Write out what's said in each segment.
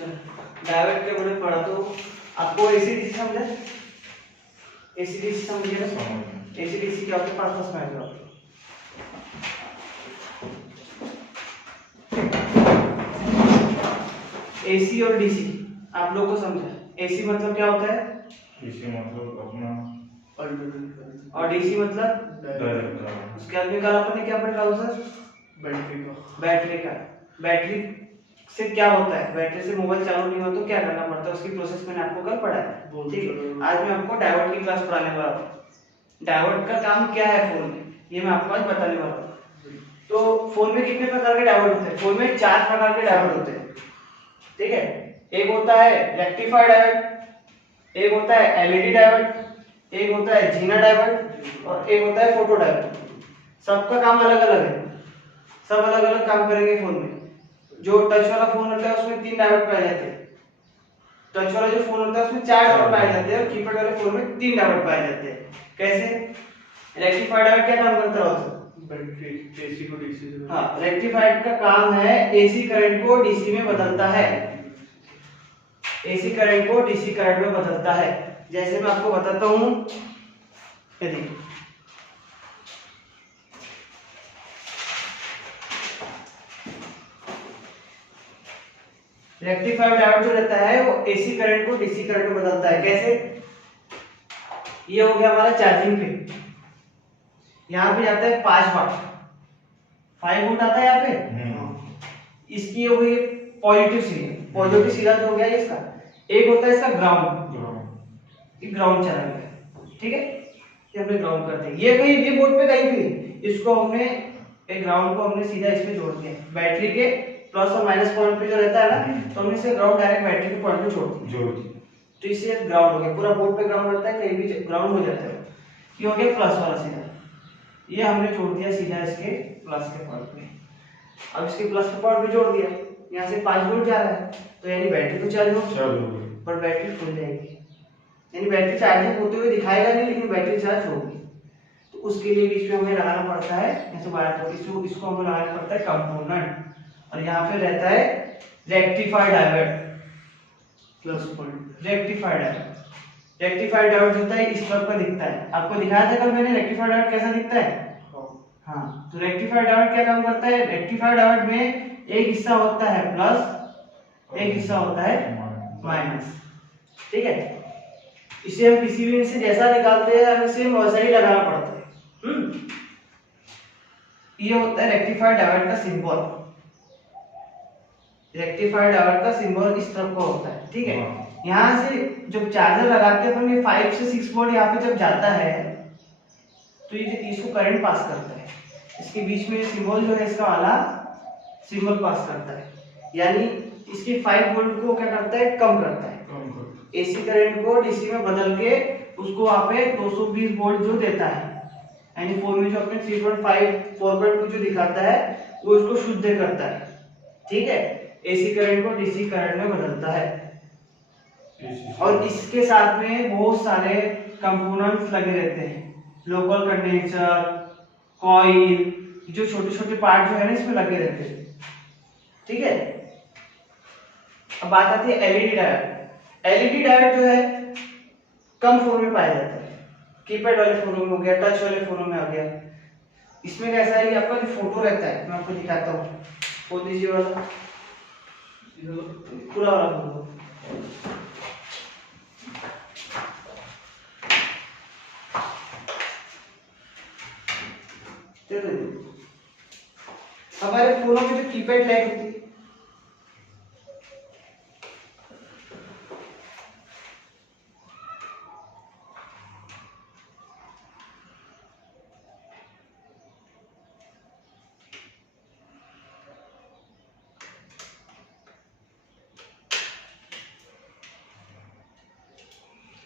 Diode के बारे में पढ़ा तो आपको एसी डीसी समझा? एसी डीसी समझिए ना? एसी डीसी क्या होता है? पास में आएगा एसी और डीसी आप लोग को समझा? एसी मतलब क्या होता है? एसी मतलब अपना और डीसी मतलब डायरेक्ट। उसके बाद में कल अपन ने क्या पढ़ा सर? बैटरी से क्या होता है? बैटरी से मोबाइल चालू नहीं हो तो क्या करना पड़ता है, उसकी प्रोसेस मैंने आपको कल पढ़ा है। ठीक है, आज मैं आपको डायोड की क्लास पढ़ाने वाला हूँ। डायोड का काम क्या है फोन में, ये मैं आपको आज बताने वाला हूँ। तो फोन में कितने प्रकार के डायोड होते हैं? फोन में 4 प्रकार के डायोड होते हैं। ठीक है, एक होता है रेक्टिफायर डायोड, एक होता है एलईडी डायोड, एक होता है जीना डायोड और एक होता है फोटो डायोड। सबका काम अलग अलग है, सब अलग अलग काम करेंगे फोन में। जो टच वाला फोन होता है उसमें 3 डायोड पाए जाते हैं, टच वाला जो फोन होता है उसमें 4 डायोड पाए जाते हैं और कीपैड वाले फोन में 3 डायोड पाए जाते हैं। कैसे? रेक्टिफायर डायोड क्या काम करता है? बैटरी एसी को डीसी से। हाँ, रेक्टिफायर का काम है एसी करंट को डीसी में बदलता है। एसी करंट को डीसी करंट में बदलता है। जैसे मैं आपको बताता हूं, ये देखिए रेक्टिफायर डायोड जो रहता है वो एसी करंट को डीसी करंट में बदलता है। कैसे? ये हो गया हमारा चार्जिंग पिन, यहाँ पे जाता है 5 वाट, 5 वोल्ट आता है यहाँ पे। इसकी हो गई पॉजिटिव सीरीज, पॉजिटिव सीरीज हो गया इसका। एक होता है इसका ग्राउंड, ये ग्राउंड चला गया। ठीक है, ये हमने ग्राउंड कर दिया। ये कहीं भी बोर्ड पे कहीं भी इसको हमने एक ग्राउंड को हमने सीधा इसमें जोड़ दिया। बैटरी के प्लस और माइनस पॉइंट पे जो रहता है ना, तो हमने इसे ग्राउंड डायरेक्ट बैटरी के पॉइंट पे जोड़ दिया। तो इससे ग्राउंड हो गया, पूरा बोर्ड पे ग्राउंड रहता है, कहीं भी ग्राउंड हो जाता है। ये हो गया प्लस वाला सीधा, ये हमने जोड़ दिया सीधा इसके प्लस के पॉइंट पे। अब इसके प्लस के पॉइंट पे जोड़ दिया, यहाँ से 5 वोल्ट जा रहा है, तो यानी बैटरी तो चार्ज होगी पर बैटरी फुल जाएगी, यानी बैटरी चार्जिंग होते हुए दिखाएगा नहीं लेकिन बैटरी चार्ज होगी। तो उसके लिए बीच में हमें लगाना पड़ता है जैसे बात होगी, इसको हमें लगाना पड़ता है कंपोनेंट, और यहाँ पे रहता है rectifier diode plus point. Rectifier diode होता है इस तरह का दिखता है। आपको दिखाया था कल मैंने रेक्टिफायर डायोड कैसा दिखता है। हाँ, तो रेक्टिफायर डायोड क्या काम करता है? रेक्टिफायर डायोड में एक हिस्सा होता है प्लस, एक हिस्सा होता है माइनस। ठीक है, इसे हम पीसीबी से जैसा निकालते हैं हमें सेम वैसा ही लगाना पड़ता है। ये होता है रेक्टिफायर डायोड का सिंबल। रेक्टिफायर डायोड का सिंबल इस तरह का होता है। ठीक है, यहाँ से जब चार्जर लगाते हैं अपन, ये 5 से 6 वोल्ट यहाँ पे जब जाता है तो ये इसको करंट पास करता है। इसके बीच में सिंबल जो है इसका वाला सिंबल पास करता है, यानी इसके 5 वोल्ट को क्या करता है? कम करता है। एसी करंट को डीसी में बदल के उसको वहां पे 220 वोल्ट जो देता है, यानी फोन में जो अपने 3.5 4.2 जो दिखाता है वो इसको शुद्ध करता है। ठीक है, एसी करंट को डीसी करंट में बदलता है। और इसके साथ में बहुत सारे कंपोनेंट्स लगे रहते हैं, लोकल कंडेंसर, कॉइल, जो छोटे छोटे पार्ट जो है ना इसमें लगे रहते हैं। ठीक है, अब बात आती है एलईडी डायोड। एलईडी डायोड जो है कम फोन में पाया जाता है, कीपैड वाले फोनों में हो गया, टच वाले फोनों में आ गया। इसमें कैसा है कि आपका जो फोटो रहता है, मैं आपको दिखाता हूँ, वो दीजिए वाला पूरा वाला फोटो। हमारे फोनों में जो कीपैड लाइट होती है,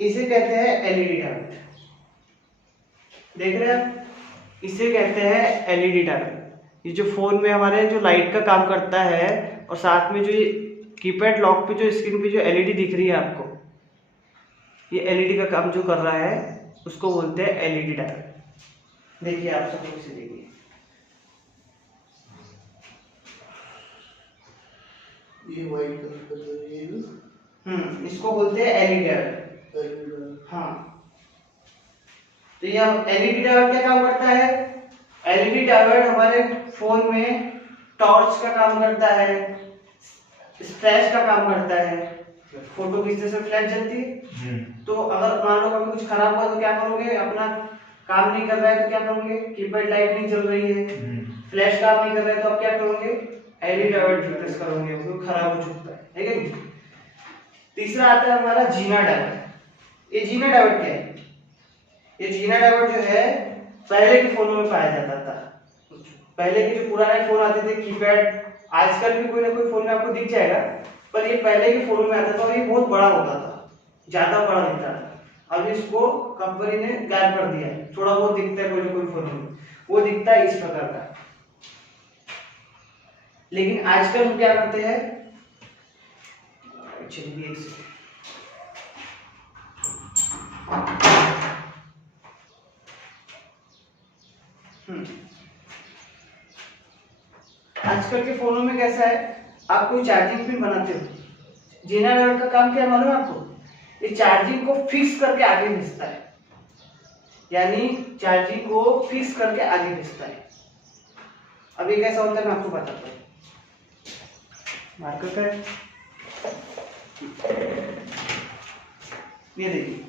इसे कहते हैं एलईडी डायोड। देख रहे हैं, इसे कहते हैं एलईडी डायोड। ये जो फोन में हमारे जो लाइट का काम करता है, और साथ में जो ये कीपैड लॉक पे जो स्क्रीन पे जो एलईडी दिख रही है आपको, ये एलईडी का काम जो कर रहा है उसको बोलते हैं एलईडी डायोड। देखिए आप सब लोग इसे देखिए, ये वाइट कलर का जो ये ना इसको बोलते हैं एलईडी डायोड। LED हाँ, तो ये एलईडी डायोड क्या काम करता है? एलईडी डायोड हमारे फोन में टॉर्च का काम करता है, फ्लैश का काम करता है। फोटो खींचने से फ्लैश जलती है। तो अगर मान लो कभी कुछ खराब हुआ तो क्या करोगे? अपना काम नहीं कर रहा है तो क्या करोगे? कीपैड लाइट नहीं चल रही है, फ्लैश काम नहीं कर रहा है तो आप क्या करोगे? एलईडी डायोड रिप्लेस करोगे, वो खराब हो चुका है, ठीक है। तीसरा आता है हमारा जीना डायोड। ये जीना डायोड क्या है? ये जीना डायोड जो है पहले के फोनों में पाया जाता था। पहले के जो पुराने फोन आते थे कीपैड, आजकल भी कोई ना कोई फोन में आपको दिख जाएगा, पर ये पहले के फोनों में आता था और ये बहुत बड़ा होता था, ज्यादा बड़ा दिखता था। अब इसको कंपनी ने गायब कर दिया है। थोड़ा बहुत दिखता है कोई ना कोई फोन में, वो दिखता है इस प्रकार का। लेकिन आजकल हम क्या करते हैं, चलिए एक सेकंड, आजकल के फोनों में कैसा है, आप कोई चार्जिंग पिन बनाते हो, जीना डायोड का काम क्या है मालूम है आपको? ये चार्जिंग को फिक्स करके आगे भेजता है, यानी चार्जिंग को फिक्स करके आगे भेजता है। अब ये कैसा होता है मैं आपको बताता हूँ। मार्कर का है, ये देखिए,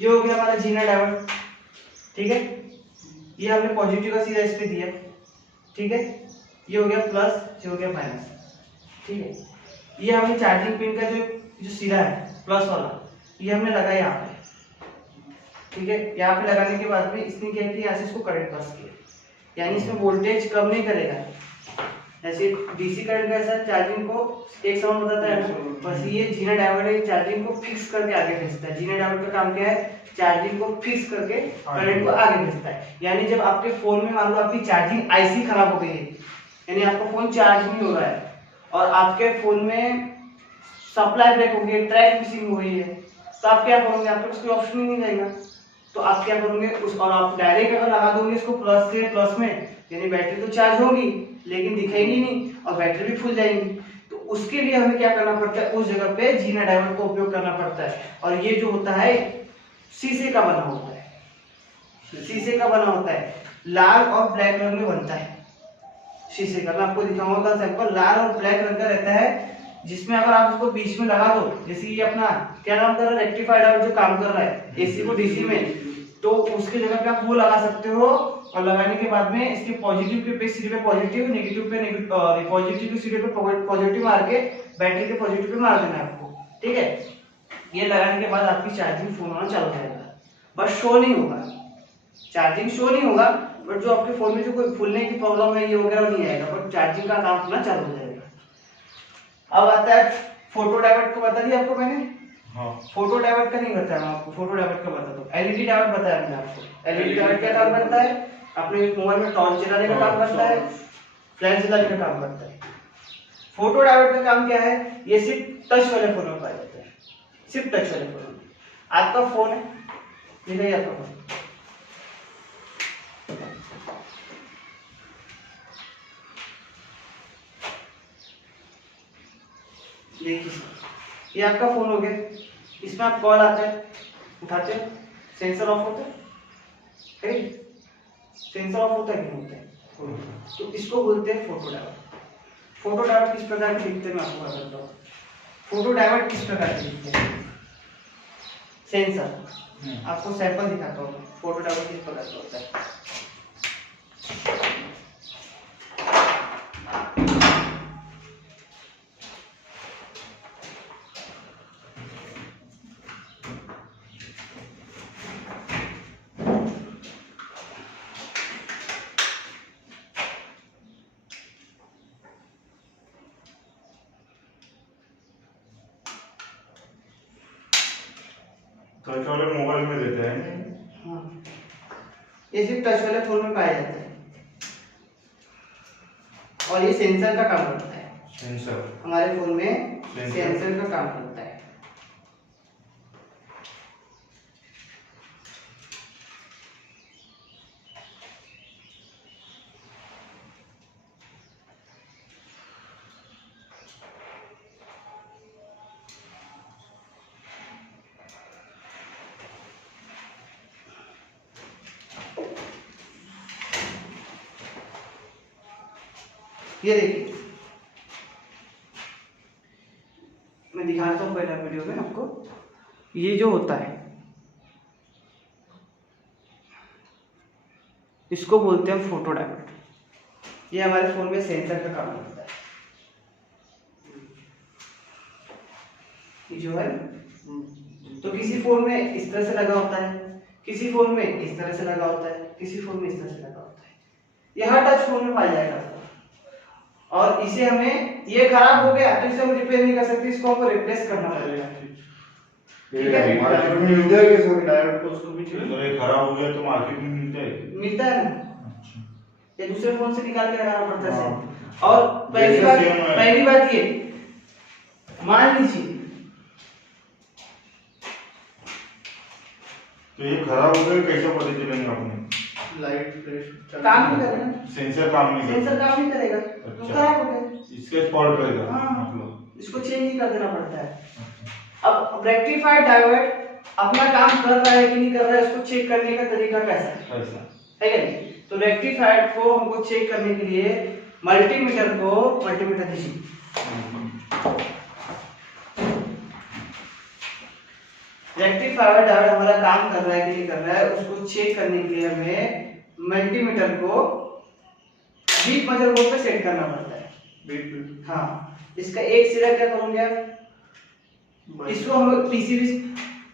ये हो गया हमारा जीना डायोड, ठीक है। ये हमने पॉजिटिव का सीधा इस पे दिया, ठीक है। ये हो गया प्लस, ये हो गया माइनस, ठीक है। ये हमने चार्जिंग पिन का जो सिरा है प्लस वाला, ये हमने लगाया यहाँ पे, ठीक है। यहाँ पे लगाने के बाद में इसने क्या किया, यहाँ से इसको करंट पास किया, यानी इसमें वोल्टेज कम नहीं करेगा। जैसे डीसी करंट कैसा चार्जिंग को एक समान बताता है ना, बस ये जीना डायोड है, चार्जिंग को फिक्स करके आगे भेजता है। जीना डायोड का काम क्या है? चार्जिंग को फिक्स करके करंट को आगे भेजता है। यानी जब आपके फोन में मान लो आपकी चार्जिंग आईसी खराब हो गई है, यानी आपका फोन चार्ज नहीं हो रहा है और आपके फोन में सप्लाई ब्रेक हो गई, ट्रैक मिसिंग हो गई है, तो आप क्या करोगे? आपके पास कोई ऑप्शन ही नहीं रहेगा। तो आप क्या करोगे उस, और आप डायरेक्ट अगर लगा दोगे इसको प्लस से प्लस में, यानी बैटरी तो चार्ज होगी लेकिन दिखेगी नहीं और बैटरी भी फुल जाएगी। तो उसके लिए हमें क्या करना पड़ता है? उस जगह पे जीना डायोड का उपयोग करना पड़ता है। और ये जो होता है शीशे का बना होता है, शीशे का बना होता है, लाल और ब्लैक रंग में बनता है शीशे का। मैं आपको दिखाऊंगा सैंपल, लाल और ब्लैक रंग का रहता है, जिसमें अगर आप इसको बीच में लगा दो, जैसे ये अपना क्या काम कर रहा है, रेक्टिफायर जो काम कर रहा है एसी को डीसी में, तो उसके जगह पे आप वो लगा सकते हो। और लगाने के बाद में इसके पॉजिटिव पे सिरे पे पॉजिटिव, नेगेटिव पे नेगेटिव, पॉजिटिव के सिरे पे पॉजिटिव मार के बैटरी के पॉजिटिव पे मार देना है आपको, ठीक है। ये लगाने के बाद आपकी चार्जिंग फोन होना चालू हो जाएगा, बस शो नहीं होगा, चार्जिंग शो नहीं होगा, बट जो आपके फोन में जो कोई फूलने की प्रॉब्लम है ये वगैरह नहीं आएगा, बट चार्जिंग का काम होना चालू हो जाएगा। अब आता है फोटो डायोड को, बता दिया आपको मैंने। हाँ। फोटो डायोड का नहीं बताया मैं आपको, फोटो डायोड का बता दो। एलईडी डायोड बताया मैंने आपको। एलईडी डायोड क्या काम करता है? अपने मोबाइल में टॉर्च जलाने का काम करता है, फ्लैश जलाने का काम करता है। फोटो डायोड का काम क्या है? ये सिर्फ टच वाले फोन में पाया जाता है, सिर्फ टच वाले फोन में। आपका फोन है, दिखाइए आपका फोन, ये आपका फोन हो गया, इसमें आप कॉल आता है उठाते हो, सेंसर ऑफ होता है, सेंसर ऑफ होता है कि नहीं होता है, तो इसको बोलते हैं फोटो डायोड। फोटो डायोड किस प्रकार के दिखते हैं मैं आपको बताता हूँ। फोटो डायोड किस प्रकार के दिखते हैं? सेंसर, आपको सैंपल दिखाता हूँ फोटो डायोड किस प्रकार का होता है। टच वाले मोबाइल में देते हैं। हाँ, ये सिर्फ टच वाले फोन में पाया जाता है और ये सेंसर का काम करता है। सेंसर हमारे फोन में सेंसर का काम करता है। ये देखिए, मैं दिखाता हूँ पहला वीडियो में आपको। ये जो होता है इसको बोलते हैं फोटो डायोड। ये हमारे फोन में सेंसर का काम करता है। ये जो है तो किसी फोन में इस तरह से लगा होता है, किसी फोन में इस तरह से लगा होता है, किसी फोन में इस तरह से लगा होता है। ये हर टच फोन में पाया जाएगा। और इसे हमें, ये खराब हो गया तो इसे हम रिपेयर नहीं कर सकते, इसको हमको रिप्लेस करना पड़ेगा। ठीक है, मार्केट में मिल जाएगा सर? डायोड को उसको भी अगर ये खराब हो गया तो मार्केट में मिलता है? मिलता है ना, अच्छा। ये दूसरे फोन से निकाल के लगाना पड़ता है। हाँ। और जैसे सेम है। पहली बात ये मान लीजिए तो ये खराब हो गया, कैसे पता चलेगा अपने? लाइट फ्लैश काम नहीं करेगा, सेंसर काम नहीं सेंसर करता? काम नहीं करेगा तो अच्छा। खराब हो गया। इसके फॉल्ट रहेगा हाँ, मतलब? इसको चेंज ही कर देना पड़ता है। अब रेक्टिफाइड डायोड अपना काम कर रहा है कि नहीं कर रहा है, उसको चेक करने का तरीका कैसा है, ऐसा है क्या नहीं? तो रेक्टिफाइड को हमको चेक करने के लिए मल्टीमीटर दीजिए। रेक्टिफायर डायोड हमारा काम कर रहा है कि नहीं कर रहा है, उसको चेक करने के लिए हमें मल्टीमीटर को बीट मदरबोर्ड पे सेट करना पड़ता है। बीट हाँ, इसका एक सिरा क्या करूंगे आप, इसको हम पीसीबी,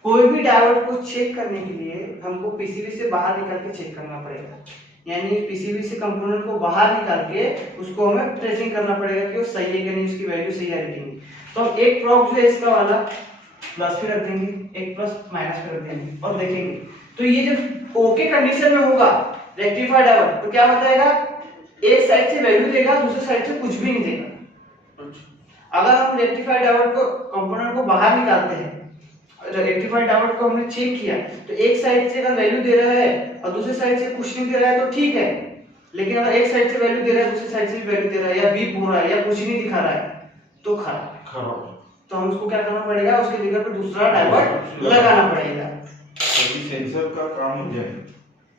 कोई भी डायोड को चेक करने के लिए हमको पीसीबी से बाहर निकाल के चेक करना पड़ेगा। यानी पीसीबी से कंपोनेंट को बाहर निकाल के उसको हमें ट्रेसिंग करना पड़ेगा कि वो सही है कि नहीं, उसकी वैल्यू सही है कि नहीं। तो हम एक प्रोब जो है इसका वाला प्लस पे रख देंगे, एक प्लस माइनस पे रख देंगे और देखेंगे। तो ये जब ओके कंडीशन में होगा रेक्टिफाइड डायोड तो क्या बताएगा, एक साइड से वैल्यू देगा, दूसरे साइड से कुछ भी नहीं देगा। अगर हम रेक्टिफाइड डायोड को कंपोनेंट को बाहर निकालते हैं, रेक्टिफाइड डायोड को हमने चेक किया तो एक साइड से अगर वैल्यू दे रहा है और दूसरे साइड से कुछ नहीं दे रहा है तो ठीक है, लेकिन अगर एक साइड से वैल्यू दे रहा है दूसरी साइड से भी वैल्यू दे रहा है या बीप हो रहा है या कुछ नहीं दिखा रहा है तो खराब। तो हम उसको क्या करना पड़ेगा, उसके जगह पे दूसरा डायोड लगाना पड़ेगा। अभी सेंसर का काम हो जाए,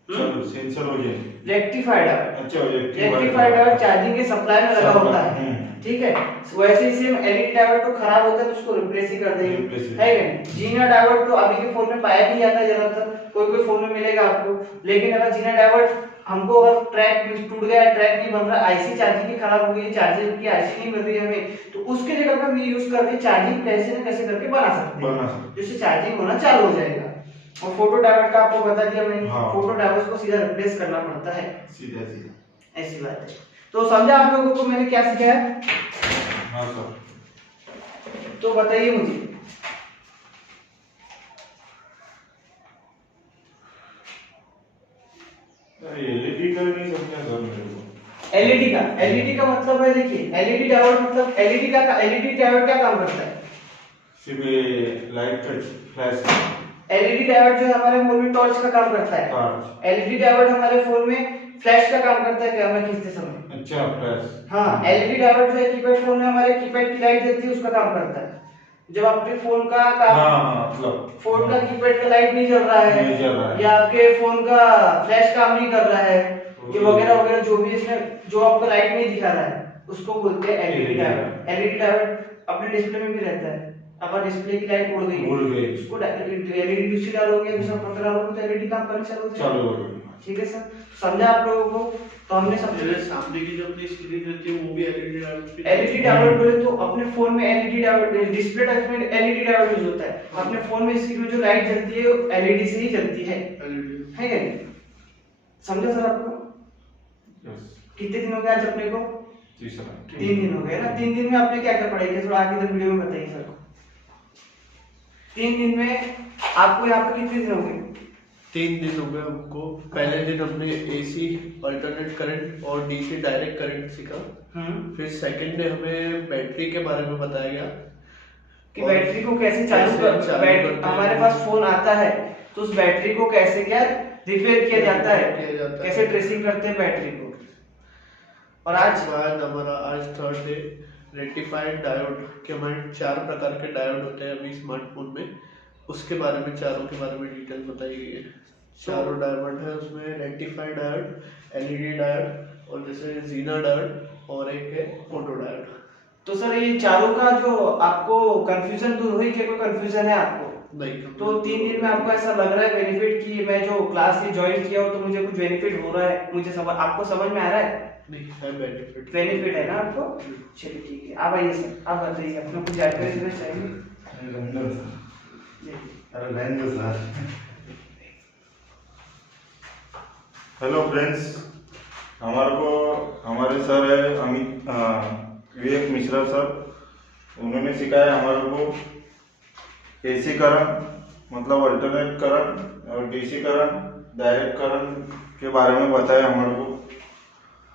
चलो सेंसर हो जाए। रेक्टिफाइड डायोड, अच्छा, रेक्टिफाइड डायोड चार्जिंग के सप्लाई में लगा होता है, ठीक है। वैसे ही सेम एलईडी डायोड तो खराब होता है तो उसको रिप्लेस ही कर देंगे, है क्या। जीना डायोड तो अभी के फोन में पाया नहीं जाता है ज्यादातर, कोई फोन में मिलेगा आपको। लेकिन अगर जीना डायोड हमको अगर ट्रैक टूट गया, ट्रैक नहीं बन रहा, आईसी चार्जिंग की खराब हो गई, चार्जर की आईसी नहीं मिल रही है हमें, तो उसके जगह पे हम यूज करके चार्जिंग कैसे न कैसे करके बना सकते हैं, जिससे चार्जिंग होना चालू हो जाएगा। और फोटो डायोड का आपको बता दिया मैंने। हाँ। फोटो डायोड को सीधा रिप्लेस करना पड़ता है, सीधा सीधा, ऐसी बात है। तो समझा आप लोगों को मैंने क्या सिखाया? हाँ सर। तो बताइए मुझे, एलईडी का नहीं समझा सर मेरे को। एलईडी का मतलब है, देखिए एलईडी डायोड मतलब एलईडी डायोड क्या काम करता है, सिर्फ लाइट फ्लैश। एलईडी डायोड जो हमारे फोन में टॉर्च का काम करता है, एलईडी डायोड हमारे फोन में फ्लैश का काम करता है कैमरा खींचते समय। अच्छा, फ्लैश। हाँ, एलईडी डायोड जो है कीपैड फोन में हमारे कीपैड की लाइट जलती है उसका काम करता है। जब आपके फोन का मतलब फोन का कीपैड का लाइट नहीं जल रहा नहीं जल रहा है, या आपके फोन का फ्लैश काम नहीं कर रहा है, ये वगैरह वगैरह जो भी इसमें जो आपको लाइट नहीं दिखा रहा है उसको बोलते हैं एलईडी डायोड। एलईडी डायोड अपने डिस्प्ले में भी रहता है। अगर डिस्प्ले की लाइट उड़ गई उसको एलईडी दूसरी डालोगे, दूसरा पंखा डालोगे तो एलईडी काम करना चालू हो जाएगा। ठीक है सर, समझा आप लोगों को? तो हमने सबसे सामने की जो अपनी स्क्रीन रहती है वो भी एलईडी डायोड। एलईडी डायोड बोले तो अपने फोन में एलईडी डायोड, डिस्प्ले टच में एलईडी डायोड यूज होता है। अपने फोन में इसकी जो लाइट जलती है वो एलईडी से ही जलती है क्या नहीं? समझा सर आपको? कितने दिन हो गए आज अपने को? 3 दिन हो गए ना। 3 दिन में आपने क्या क्या पढ़ाई थोड़ा आगे तक वीडियो में बताइए सर को। 3 दिन में आपको यहाँ पे कितने दिन हो गए? 3 दिन हो गए हमको। पहले दिन हमने एसी अल्टरनेट करंट और डीसी डायरेक्ट करंट सीखा। फिर सेकंड डे हमें बैटरी के बारे में बताया गया कि बैटरी को कैसे चालू कर, हमारे पास फोन आता है तो उस बैटरी को कैसे क्या रिपेयर किया जाता है, कैसे ट्रेसिंग करते हैं बैटरी को। और आज हमारा आज थर्ड डे रेक्टिफाइड डायोड के हमारे 4 प्रकार के डायोड होते हैं अभी स्मार्टफोन में, उसके बारे में चारों के बारे में डिटेल बताई गई है। चारों डायोड है उसमें रेक्टिफाइड डायोड, एलईडी डायोड और जैसे जीना डायोड और एक है फोटो डायोड। तो सर ये चारों का जो आपको कंफ्यूजन दूर हुई, क्या कोई कंफ्यूजन है आपको? नहीं। तो 3 दिन में आपको ऐसा लग रहा है बेनिफिट कि मैं जो क्लास ये ज्वाइन किया हो तो मुझे कुछ बेनिफिट हो रहा है, मुझे आपको समझ में आ रहा है? नहीं है बेनिफिट। बेनिफिट है ना आपको? चलिए ठीक है, आप आइए सर, आप बताइए अपने कुछ जानकारी देना चाहिए। अरे रहने दो सर। हेलो फ्रेंड्स, हमारे सर है अमित विवेक मिश्रा सर। उन्होंने सिखाया हमारे को एसी करंट मतलब अल्टरनेट करंट और डीसी करंट डायरेक्ट करंट के बारे में बताया हमारे को।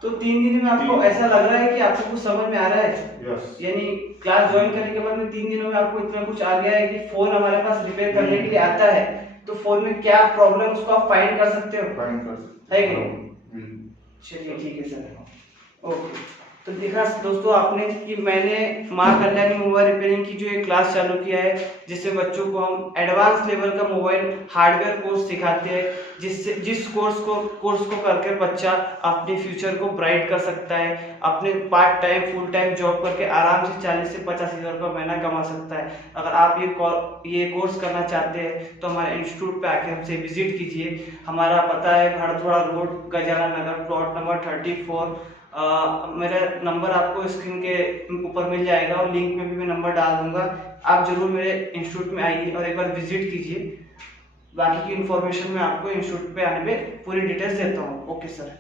तो 3 दिन में आपको ऐसा लग रहा है कि आपको कुछ समझ में आ रहा है? यस। यानी क्लास ज्वाइन करने के बाद में 3 दिनों में आपको इतना कुछ आ गया है कि फोन हमारे पास रिपेयर करने के लिए आता है तो फोन में क्या प्रॉब्लम उसको आप फाइंड कर सकते हो, फाइंड कर सकते है कि नहीं? चलिए ठीक है सर, ओके। तो देखा दोस्तों आपने कि मैंने माँ कल्याणी मोबाइल रिपेयरिंग की जो एक क्लास चालू किया है, जिससे बच्चों को हम एडवांस लेवल का मोबाइल हार्डवेयर कोर्स सिखाते हैं, जिस कोर्स को करके बच्चा अपने फ्यूचर को ब्राइट कर सकता है, अपने part time full time job करके आराम से 40 से 50 हज़ार रुपये महीना कमा सकता है। अगर आप ये कोर्स करना चाहते हैं तो हमारे इंस्टीट्यूट पे आके हमसे विजिट कीजिए। हमारा पता है भरथोड़ा रोड, गजाला नगर, प्लॉट नंबर 34। मेरा नंबर आपको स्क्रीन के ऊपर मिल जाएगा और लिंक में भी मैं नंबर डाल दूंगा। आप जरूर मेरे इंस्टीट्यूट में आइए और एक बार विजिट कीजिए। बाकी की इन्फॉर्मेशन मैं आपको इंस्टीट्यूट पे आने पे पूरी डिटेल्स देता हूँ। Okay sir.